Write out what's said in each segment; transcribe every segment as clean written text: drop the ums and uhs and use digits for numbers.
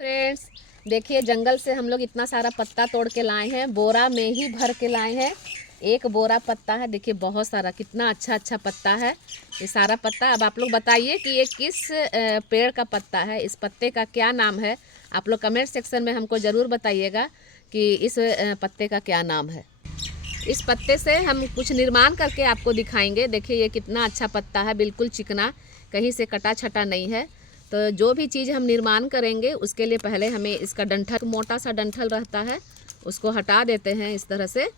Friends, देखिए जंगल से हम लोग इतना सारा पत्ता तोड़ के लाए हैं। बोरा में ही भर के लाए हैं। एक बोरा पत्ता है। देखिए बहुत सारा, कितना अच्छा अच्छा पत्ता है ये सारा पत्ता। अब आप लोग बताइए कि ये किस पेड़ का पत्ता है, इस पत्ते का क्या नाम है। आप लोग कमेंट सेक्शन में हमको ज़रूर बताइएगा कि इस पत्ते का क्या नाम है। इस पत्ते से हम कुछ निर्माण करके आपको दिखाएंगे। देखिए ये कितना अच्छा पत्ता है, बिल्कुल चिकना, कहीं से कटा छटा नहीं है। तो जो भी चीज़ हम निर्माण करेंगे उसके लिए पहले हमें इसका डंठल, मोटा सा डंठल रहता है, उसको हटा देते हैं इस तरह से।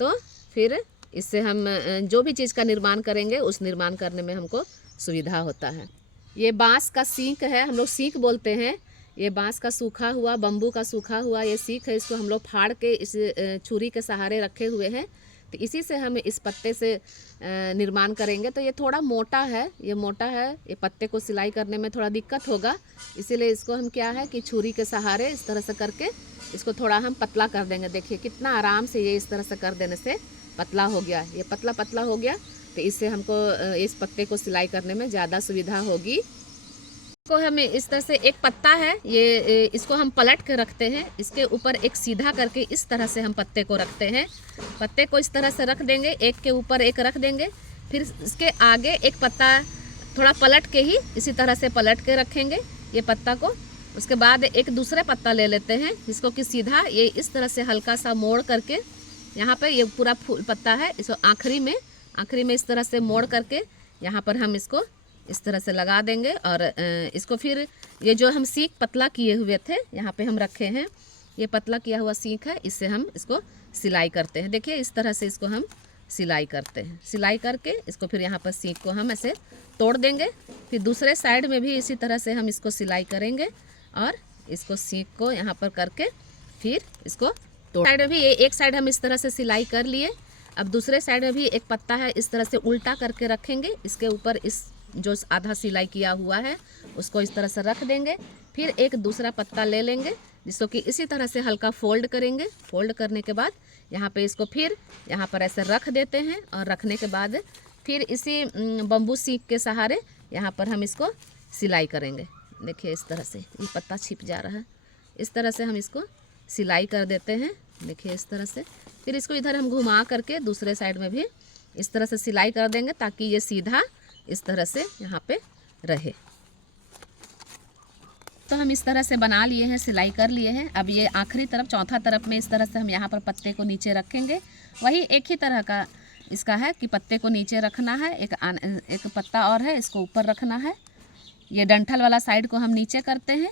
तो फिर इससे हम जो भी चीज़ का निर्माण करेंगे उस निर्माण करने में हमको सुविधा होता है। ये बांस का सीख है, हम लोग सीख बोलते हैं। ये बांस का सूखा हुआ, बम्बू का सूखा हुआ ये सीख है। इसको हम लोग फाड़ के इस छुरी के सहारे रखे हुए हैं। तो इसी से हम इस पत्ते से निर्माण करेंगे। तो ये थोड़ा मोटा है, ये मोटा है, ये पत्ते को सिलाई करने में थोड़ा दिक्कत होगा। इसीलिए इसको हम क्या है कि छुरी के सहारे इस तरह से करके इसको थोड़ा हम पतला कर देंगे। देखिए कितना आराम से ये इस तरह से कर देने से पतला हो गया, ये पतला पतला हो गया। तो इससे हमको इस पत्ते को सिलाई करने में ज़्यादा सुविधा होगी। को हमें इस तरह से एक पत्ता है, ये इसको हम पलट के रखते हैं। इसके ऊपर एक सीधा करके इस तरह से हम पत्ते को रखते हैं। पत्ते को इस तरह से रख देंगे, एक के ऊपर एक रख देंगे। फिर इसके आगे एक पत्ता थोड़ा पलट के ही इसी तरह से पलट के रखेंगे ये पत्ता को। उसके बाद एक दूसरे पत्ता ले लेते हैं, जिसको कि सीधा ये इस तरह से हल्का सा मोड़ करके, यहाँ पर ये पूरा फूल पत्ता है, इसको आखिरी में इस तरह से मोड़ करके यहाँ पर हम इसको इस तरह से लगा देंगे। और इसको फिर ये जो हम सीख पतला किए हुए थे यहाँ पे हम रखे हैं, ये पतला किया हुआ सीख है, इससे हम इसको सिलाई करते हैं। देखिए इस तरह से इसको हम सिलाई करते हैं। सिलाई करके इसको फिर यहाँ पर सीख को हम ऐसे तोड़ देंगे। फिर दूसरे साइड में भी इसी तरह से हम इसको सिलाई करेंगे और इसको सीख को यहाँ पर करके फिर इसको तोड़। साइड में भी एक साइड हम इस तरह से सिलाई कर लिए। अब दूसरे साइड में भी एक पत्ता है, इस तरह से उल्टा करके रखेंगे। इसके ऊपर इस जो आधा सिलाई किया हुआ है उसको इस तरह से रख देंगे। फिर एक दूसरा पत्ता ले लेंगे, जिसको कि इसी तरह से हल्का फोल्ड करेंगे। फोल्ड करने के बाद यहाँ पे इसको फिर यहाँ पर ऐसे रख देते हैं। और रखने के बाद फिर इसी बम्बू सीख के सहारे यहाँ पर हम इसको सिलाई करेंगे। देखिए इस तरह से ये पत्ता छिप जा रहा है, इस तरह से हम इसको सिलाई कर देते हैं। देखिए इस तरह से फिर इसको इधर हम घुमा करके दूसरे साइड में भी इस तरह से सिलाई कर देंगे, ताकि ये सीधा इस तरह से यहाँ पे रहे। तो हम इस तरह से बना लिए हैं, सिलाई कर लिए हैं। अब ये आखिरी तरफ, चौथा तरफ में इस तरह से हम यहाँ पर पत्ते को नीचे रखेंगे। वही एक ही तरह का इसका है कि पत्ते को नीचे रखना है, एक पत्ता और है, इसको ऊपर रखना है। ये डंठल वाला साइड को हम नीचे करते हैं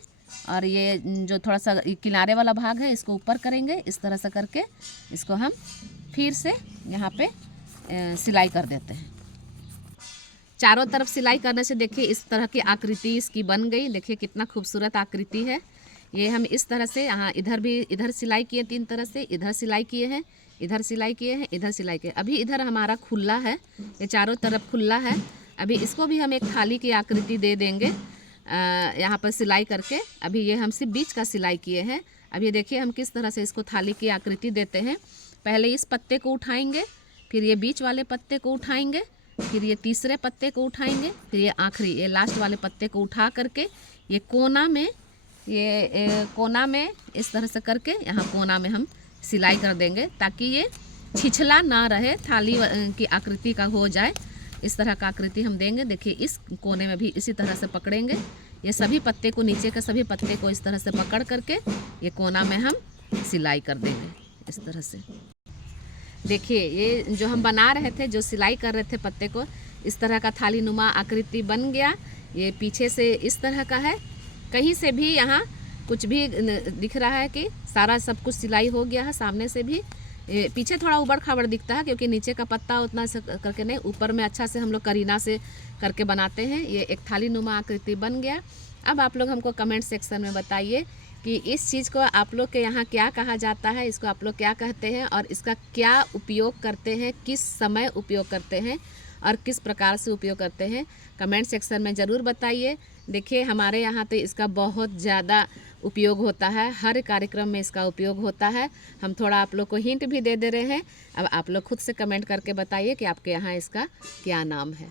और ये जो थोड़ा सा किनारे वाला भाग है इसको ऊपर करेंगे। इस तरह से करके इसको हम फिर से यहाँ पे सिलाई कर देते हैं। चारों तरफ सिलाई करने से देखिए इस तरह की आकृति इसकी बन गई। देखिए कितना खूबसूरत आकृति है। ये हम इस तरह से यहाँ इधर सिलाई किए, 3 तरह से इधर सिलाई किए हैं, इधर सिलाई किए हैं, इधर सिलाई किए। अभी इधर हमारा खुला है, ये चारों तरफ खुला है। अभी इसको भी हम एक थाली की आकृति दे देंगे यहाँ पर सिलाई करके। अभी ये हम सिर्फ बीच का सिलाई किए हैं। अब ये देखिए हम किस तरह से इसको थाली की आकृति देते हैं। पहले इस पत्ते को उठाएंगे, फिर ये बीच वाले पत्ते को उठाएंगे, फिर ये तीसरे पत्ते को उठाएंगे, फिर ये आखिरी ये लास्ट वाले पत्ते को उठा करके ये कोना में इस तरह से करके यहाँ कोना में हम सिलाई कर देंगे, ताकि ये छिछला ना रहे, थाली की आकृति का हो जाए। इस तरह का आकृति हम देंगे। देखिए इस कोने में भी इसी तरह से पकड़ेंगे। ये सभी पत्ते को, नीचे के सभी पत्ते को इस तरह से पकड़ करके ये कोना में हम सिलाई कर देंगे इस तरह से। देखिए ये जो हम बना रहे थे, जो सिलाई कर रहे थे पत्ते को, इस तरह का थाली नुमा आकृति बन गया। ये पीछे से इस तरह का है, कहीं से भी यहाँ कुछ भी दिख रहा है कि सारा सब कुछ सिलाई हो गया है। सामने से भी पीछे थोड़ा उबड़ खाबड़ दिखता है, क्योंकि नीचे का पत्ता उतना से करके नहीं, ऊपर में अच्छा से हम लोग करीना से करके बनाते हैं। ये एक थाली नुमा आकृति बन गया। अब आप लोग हमको कमेंट सेक्शन में बताइए कि इस चीज़ को आप लोग के यहाँ क्या कहा जाता है, इसको आप लोग क्या कहते हैं और इसका क्या उपयोग करते हैं, किस समय उपयोग करते हैं और किस प्रकार से उपयोग करते हैं। कमेंट सेक्शन में ज़रूर बताइए। देखिए हमारे यहाँ तो इसका बहुत ज़्यादा उपयोग होता है, हर कार्यक्रम में इसका उपयोग होता है। हम थोड़ा आप लोग को हिंट भी दे रहे हैं। अब आप लोग खुद से कमेंट करके बताइए कि आपके यहाँ इसका क्या नाम है।